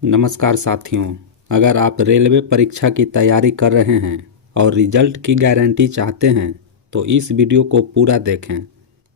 नमस्कार साथियों। अगर आप रेलवे परीक्षा की तैयारी कर रहे हैं और रिजल्ट की गारंटी चाहते हैं तो इस वीडियो को पूरा देखें।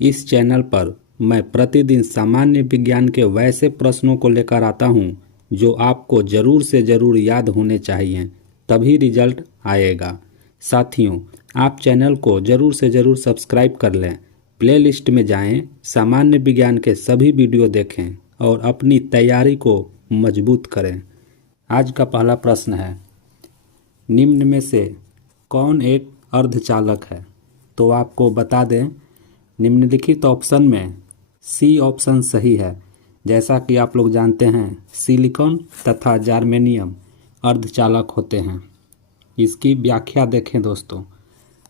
इस चैनल पर मैं प्रतिदिन सामान्य विज्ञान के वैसे प्रश्नों को लेकर आता हूं जो आपको ज़रूर से ज़रूर याद होने चाहिए, तभी रिजल्ट आएगा। साथियों, आप चैनल को ज़रूर से ज़रूर सब्सक्राइब कर लें, प्लेलिस्ट में जाएं, सामान्य विज्ञान के सभी वीडियो देखें और अपनी तैयारी को मजबूत करें। आज का पहला प्रश्न है, निम्न में से कौन एक अर्धचालक है? तो आपको बता दें, निम्नलिखित ऑप्शन में सी ऑप्शन सही है। जैसा कि आप लोग जानते हैं, सिलिकॉन तथा जर्मेनियम अर्धचालक होते हैं। इसकी व्याख्या देखें दोस्तों।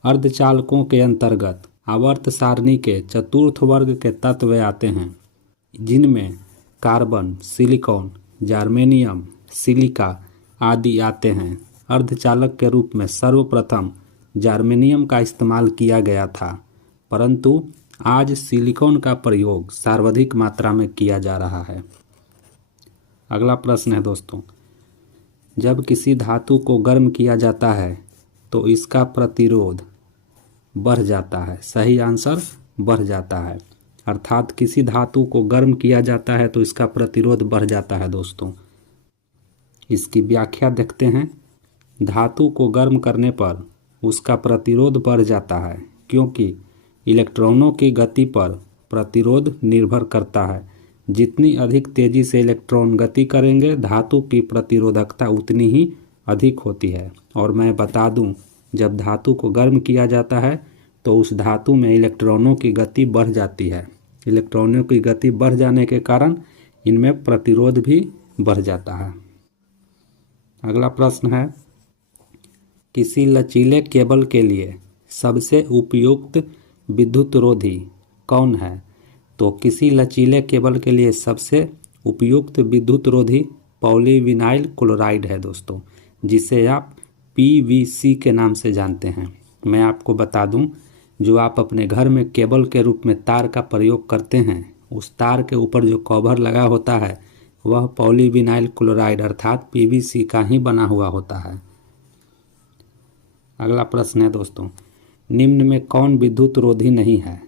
अर्धचालकों के अंतर्गत आवर्त सारणी के चतुर्थ वर्ग के तत्व आते हैं, जिनमें कार्बन, सिलिकॉन, जर्मेनियम, सिलिका आदि आते हैं। अर्धचालक के रूप में सर्वप्रथम जर्मेनियम का इस्तेमाल किया गया था, परंतु आज सिलिकॉन का प्रयोग सर्वाधिक मात्रा में किया जा रहा है। अगला प्रश्न है दोस्तों, जब किसी धातु को गर्म किया जाता है तो इसका प्रतिरोध बढ़ जाता है। सही आंसर बढ़ जाता है, अर्थात किसी धातु को गर्म किया जाता है तो इसका प्रतिरोध बढ़ जाता है दोस्तों। इसकी व्याख्या देखते हैं। धातु को गर्म करने पर उसका प्रतिरोध बढ़ जाता है, क्योंकि इलेक्ट्रॉनों की गति पर प्रतिरोध निर्भर करता है। जितनी अधिक तेजी से इलेक्ट्रॉन गति करेंगे, धातु की प्रतिरोधकता उतनी ही अधिक होती है। और मैं बता दूं, जब धातु को गर्म किया जाता है तो उस धातु में इलेक्ट्रॉनों की गति बढ़ जाती है। इलेक्ट्रॉनों की गति बढ़ जाने के कारण इनमें प्रतिरोध भी बढ़ जाता है। अगला प्रश्न है, किसी लचीले केबल के लिए सबसे उपयुक्त विद्युतरोधी कौन है? तो किसी लचीले केबल के लिए सबसे उपयुक्त विद्युतरोधी पॉलीविनाइल क्लोराइड है दोस्तों, जिसे आप पीवीसी के नाम से जानते हैं। मैं आपको बता दूं, जो आप अपने घर में केबल के रूप में तार का प्रयोग करते हैं, उस तार के ऊपर जो कवर लगा होता है वह पॉलीविनाइल क्लोराइड अर्थात पीवीसी का ही बना हुआ होता है। अगला प्रश्न है दोस्तों, निम्न में कौन विद्युत रोधी नहीं है?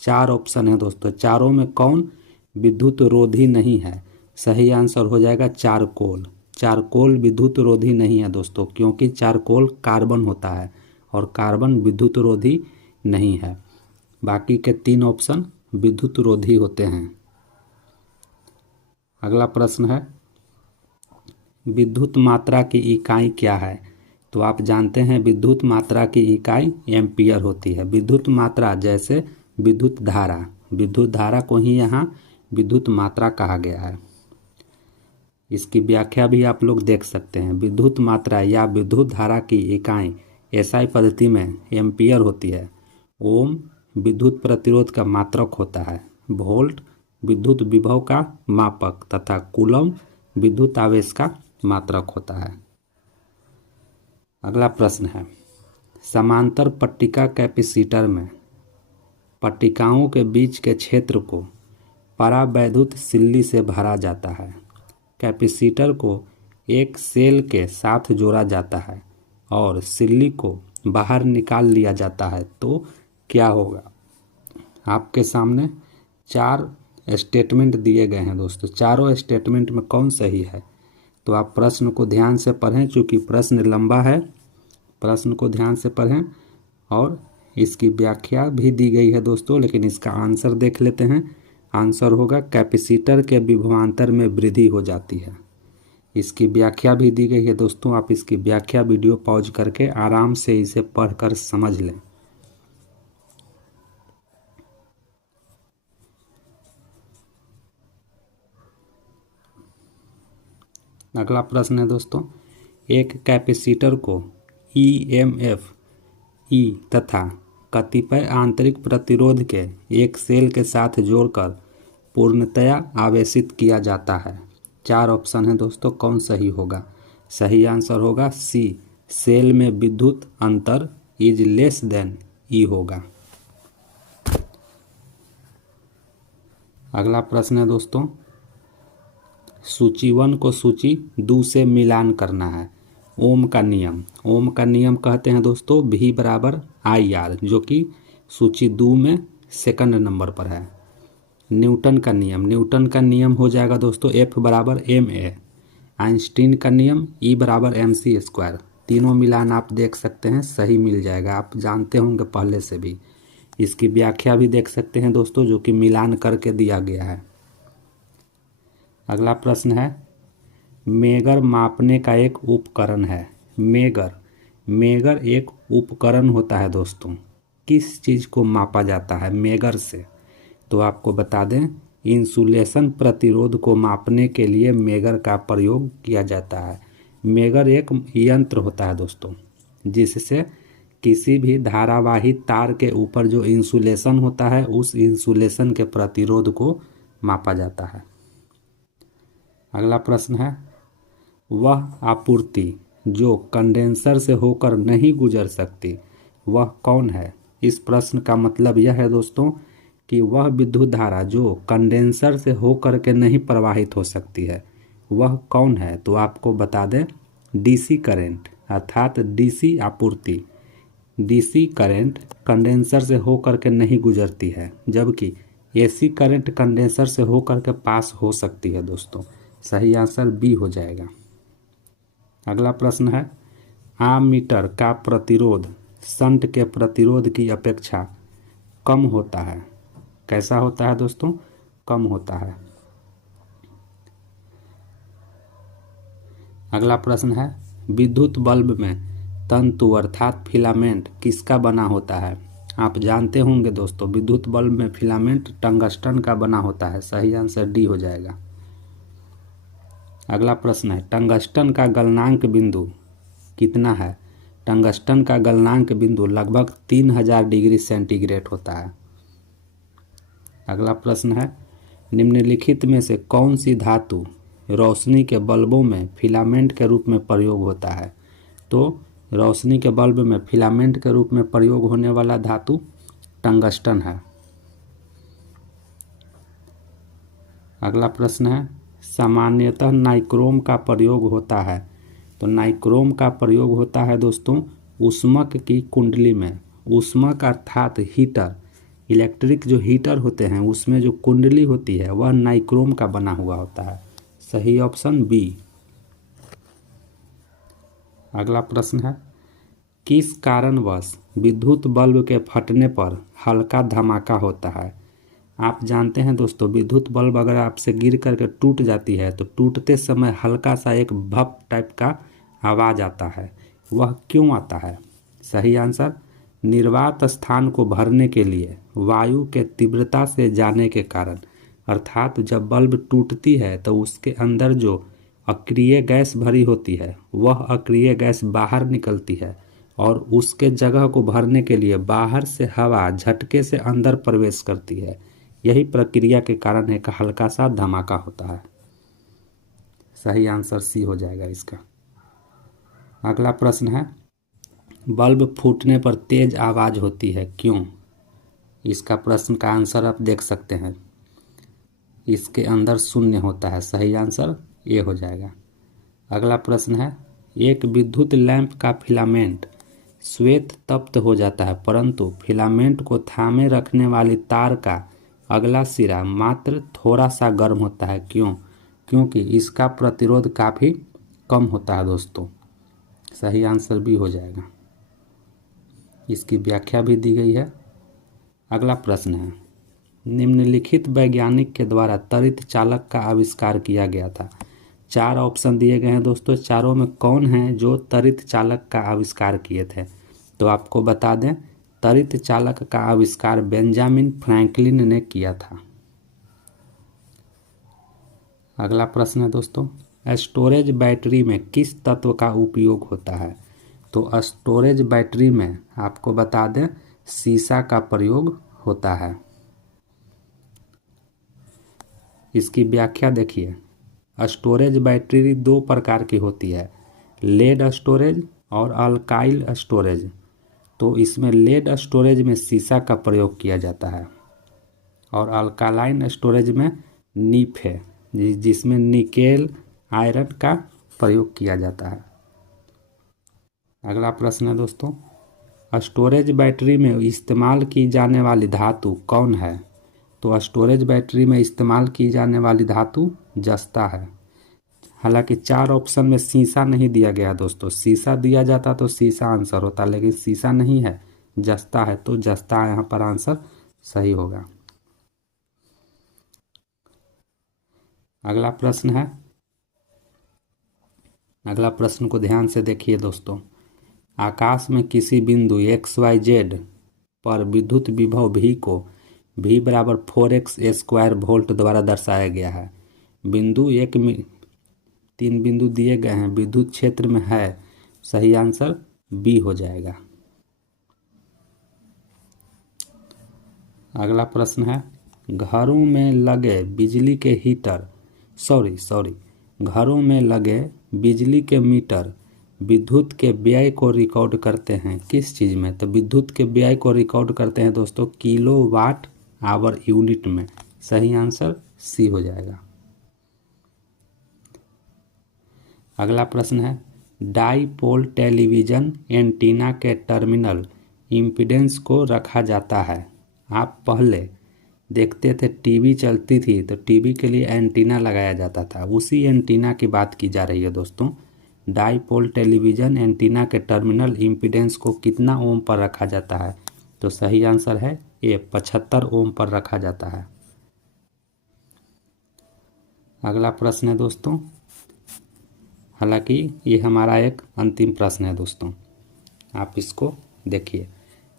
4 ऑप्शन है दोस्तों, चारों में कौन विद्युत रोधी नहीं है? सही आंसर हो जाएगा चारकोल। चारकोल विद्युत रोधी नहीं है दोस्तों, क्योंकि चारकोल कार्बन होता है और कार्बन विद्युत रोधी नहीं है। बाकी के 3 ऑप्शन विद्युत रोधी होते हैं। अगला प्रश्न है, विद्युत मात्रा की इकाई क्या है? तो आप जानते हैं, विद्युत मात्रा की इकाई एम्पियर होती है। विद्युत मात्रा जैसे विद्युत धारा को ही यहाँ विद्युत मात्रा कहा गया है। इसकी व्याख्या भी आप लोग देख सकते हैं। विद्युत मात्रा या विद्युत धारा की इकाई एसआई पद्धति में एम्पियर होती है। ओम विद्युत प्रतिरोध का मात्रक होता है। वोल्ट विद्युत विभव का मापक तथा कूलम विद्युत आवेश का मात्रक होता है। अगला प्रश्न है, समांतर पट्टिका कैपेसिटर में पट्टिकाओं के बीच के क्षेत्र को परावैद्युत सिल्ली से भरा जाता है। कैपेसिटर को एक सेल के साथ जोड़ा जाता है और सिल्ली को बाहर निकाल लिया जाता है, तो क्या होगा? आपके सामने 4 स्टेटमेंट दिए गए हैं दोस्तों। चारों स्टेटमेंट में कौन सही है? तो आप प्रश्न को ध्यान से पढ़ें, चूँकि प्रश्न लंबा है। प्रश्न को ध्यान से पढ़ें और इसकी व्याख्या भी दी गई है दोस्तों, लेकिन इसका आंसर देख लेते हैं। आंसर होगा, कैपेसिटर के विभवांतर में वृद्धि हो जाती है। इसकी व्याख्या भी दी गई है दोस्तों। आप इसकी व्याख्या वीडियो पॉज करके आराम से इसे पढ़कर समझ लें। अगला प्रश्न है दोस्तों, एक कैपेसिटर को ईएमएफ ई तथा कतिपय आंतरिक प्रतिरोध के एक सेल के साथ जोड़कर पूर्णतया आवेशित किया जाता है। 4 ऑप्शन है दोस्तों, कौन सही होगा? सही आंसर होगा सी, सेल में विद्युत अंतर इज लेस देन ई होगा। अगला प्रश्न है दोस्तों, सूची 1 को सूची 2 से मिलान करना है। ओम का नियम, ओम का नियम कहते हैं दोस्तों V बराबर IR, जो कि सूची 2 में सेकंड नंबर पर है। न्यूटन का नियम, न्यूटन का नियम हो जाएगा दोस्तों F बराबर MA। आइंस्टीन का नियम E बराबर MC स्क्वायर। तीनों मिलान आप देख सकते हैं, सही मिल जाएगा, आप जानते होंगे पहले से भी। इसकी व्याख्या भी देख सकते हैं दोस्तों, जो कि मिलान करके दिया गया है। अगला प्रश्न है, मेगर मापने का एक उपकरण है। मेगर, मेगर एक उपकरण होता है दोस्तों। किस चीज़ को मापा जाता है मेगर से? तो आपको बता दें, इंसुलेशन प्रतिरोध को मापने के लिए मेगर का प्रयोग किया जाता है। मेगर एक यंत्र होता है दोस्तों, जिससे किसी भी धारावाही तार के ऊपर जो इंसुलेशन होता है, उस इंसुलेशन के प्रतिरोध को मापा जाता है। अगला प्रश्न है, वह आपूर्ति जो कंडेंसर से होकर नहीं गुजर सकती, वह कौन है? इस प्रश्न का मतलब यह है दोस्तों कि वह विद्युत धारा जो कंडेंसर से होकर के नहीं प्रवाहित हो सकती है, वह कौन है? तो आपको बता दें, डीसी करंट, अर्थात डीसी आपूर्ति। डीसी करंट कंडेंसर से होकर के नहीं गुजरती है, जबकि एसी करंट कंडेंसर से होकर के पास हो सकती है दोस्तों। सही आंसर बी हो जाएगा। अगला प्रश्न है, आमीटर का प्रतिरोध शंट के प्रतिरोध की अपेक्षा कम होता है। कैसा होता है दोस्तों? कम होता है। अगला प्रश्न है, विद्युत बल्ब में तंतु अर्थात फिलामेंट किसका बना होता है? आप जानते होंगे दोस्तों, विद्युत बल्ब में फिलामेंट टंगस्टन का बना होता है। सही आंसर डी हो जाएगा। अगला प्रश्न है, टंगस्टन का गलनांक बिंदु कितना है? टंगस्टन का गलनांक बिंदु लगभग 3000 डिग्री सेंटीग्रेड होता है। अगला प्रश्न है, निम्नलिखित में से कौन सी धातु रोशनी के बल्बों में फिलामेंट के रूप में प्रयोग होता है? तो रोशनी के बल्ब में फिलामेंट के रूप में प्रयोग होने वाला धातु टंगस्टन है। अगला प्रश्न है, सामान्यतः नाइक्रोम का प्रयोग होता है। तो नाइक्रोम का प्रयोग होता है दोस्तों ऊष्मक की कुंडली में। ऊष्मक अर्थात हीटर, इलेक्ट्रिक जो हीटर होते हैं उसमें जो कुंडली होती है वह नाइक्रोम का बना हुआ होता है। सही ऑप्शन बी। अगला प्रश्न है, किस कारणवश विद्युत बल्ब के फटने पर हल्का धमाका होता है? आप जानते हैं दोस्तों, विद्युत बल्ब अगर आपसे गिर करके टूट जाती है तो टूटते समय हल्का सा एक भप टाइप का आवाज़ आता है। वह क्यों आता है? सही आंसर, निर्वात स्थान को भरने के लिए वायु के तीव्रता से जाने के कारण। अर्थात जब बल्ब टूटती है तो उसके अंदर जो अक्रिय गैस भरी होती है वह अक्रिय गैस बाहर निकलती है और उसके जगह को भरने के लिए बाहर से हवा झटके से अंदर प्रवेश करती है। यही प्रक्रिया के कारण एक हल्का सा धमाका होता है। सही आंसर सी हो जाएगा इसका। अगला प्रश्न है, बल्ब फूटने पर तेज आवाज़ होती है, क्यों? इसका प्रश्न का आंसर आप देख सकते हैं, इसके अंदर शून्य होता है। सही आंसर ये हो जाएगा। अगला प्रश्न है, एक विद्युत लैंप का फिलामेंट श्वेत तप्त हो जाता है, परंतु फिलामेंट को थामे रखने वाली तार का अगला सिरा मात्र थोड़ा सा गर्म होता है, क्यों? क्योंकि इसका प्रतिरोध काफ़ी कम होता है दोस्तों। सही आंसर भी हो जाएगा। इसकी व्याख्या भी दी गई है। अगला प्रश्न है, निम्नलिखित वैज्ञानिक के द्वारा त्वरित चालक का आविष्कार किया गया था। 4 ऑप्शन दिए गए हैं दोस्तों, चारों में कौन है जो त्वरित चालक का आविष्कार किए थे? तो आपको बता दें, त्वरित चालक का आविष्कार बेंजामिन फ्रैंकलिन ने किया था। अगला प्रश्न है दोस्तों, स्टोरेज बैटरी में किस तत्व का उपयोग होता है? तो स्टोरेज बैटरी में आपको बता दें सीसा का प्रयोग होता है। इसकी व्याख्या देखिए, स्टोरेज बैटरी 2 प्रकार की होती है, लेड स्टोरेज और अल्काइल स्टोरेज। तो इसमें लेड स्टोरेज में सीसा का प्रयोग किया जाता है और अल्कालाइन स्टोरेज में नीफ है, जिसमें निकेल आयरन का प्रयोग किया जाता है। अगला प्रश्न है दोस्तों, स्टोरेज बैटरी में इस्तेमाल की जाने वाली धातु कौन है? तो स्टोरेज बैटरी में इस्तेमाल की जाने वाली धातु जस्ता है। हालांकि 4 ऑप्शन में शीशा नहीं दिया गया दोस्तों, शीशा दिया जाता तो शीशा आंसर होता, लेकिन शीशा नहीं है, जस्ता है, तो जस्ता यहाँ पर आंसर सही होगा। अगला प्रश्न को ध्यान से देखिए दोस्तों। आकाश में किसी बिंदु XYZ पर विद्युत विभव V को V बराबर 4x² वोल्ट द्वारा दर्शाया गया है। बिंदु 1 में 3 बिंदु दिए गए हैं, विद्युत क्षेत्र में है, सही आंसर B हो जाएगा। अगला प्रश्न है, घरों में लगे बिजली के घरों में लगे बिजली के मीटर विद्युत के व्यय को रिकॉर्ड करते हैं किस चीज़ में? तो विद्युत के व्यय को रिकॉर्ड करते हैं दोस्तों किलोवाट आवर यूनिट में, सही आंसर सी हो जाएगा। अगला प्रश्न है, डाईपोल टेलीविज़न एंटीना के टर्मिनल इम्पीडेंस को रखा जाता है। आप पहले देखते थे टीवी चलती थी तो टीवी के लिए एंटीना लगाया जाता था, उसी एंटीना की बात की जा रही है दोस्तों। डाईपोल टेलीविज़न एंटीना के टर्मिनल इम्पीडेंस को कितना ओम पर रखा जाता है? तो सही आंसर है ए 75 ओम पर रखा जाता है। अगला प्रश्न है दोस्तों, हालांकि ये हमारा एक अंतिम प्रश्न है दोस्तों, आप इसको देखिए।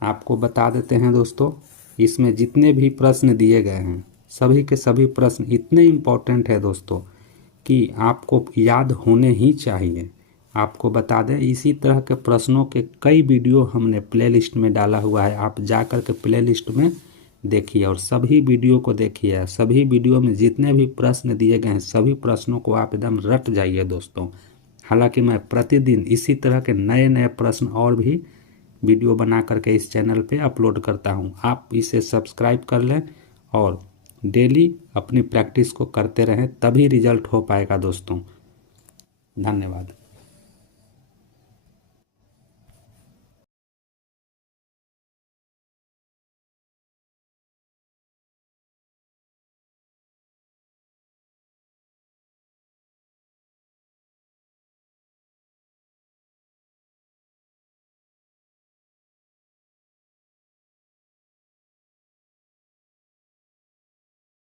आपको बता देते हैं दोस्तों, इसमें जितने भी प्रश्न दिए गए हैं सभी के सभी प्रश्न इतने इम्पोर्टेंट है दोस्तों कि आपको याद होने ही चाहिए। आपको बता दें, इसी तरह के प्रश्नों के कई वीडियो हमने प्लेलिस्ट में डाला हुआ है, आप जाकर के प्लेलिस्ट में देखिए और सभी वीडियो को देखिए। सभी वीडियो में जितने भी प्रश्न दिए गए हैं सभी प्रश्नों को आप एकदम रट जाइए दोस्तों। हालांकि मैं प्रतिदिन इसी तरह के नए नए प्रश्न और भी वीडियो बना करके इस चैनल पे अपलोड करता हूं, आप इसे सब्सक्राइब कर लें और डेली अपनी प्रैक्टिस को करते रहें, तभी रिजल्ट हो पाएगा दोस्तों। धन्यवाद।